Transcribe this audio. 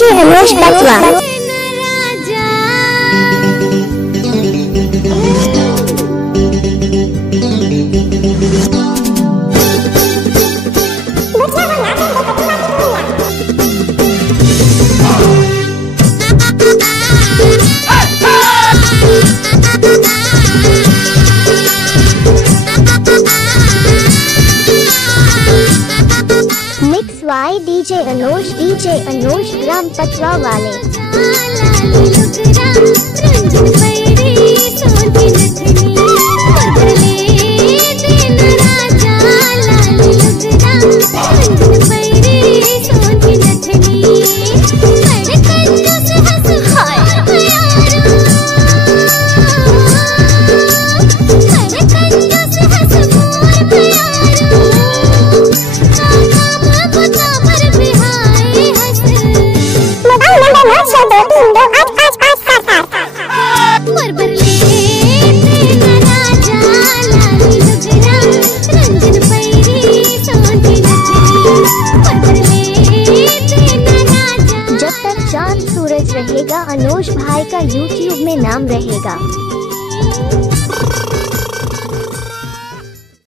डीजे अनुज बतवा। Mix by DJ अनुज ग्राम पतवा वाले। जब तक चांद सूरज रहेगा अनुज भाई का यूट्यूब में नाम रहेगा।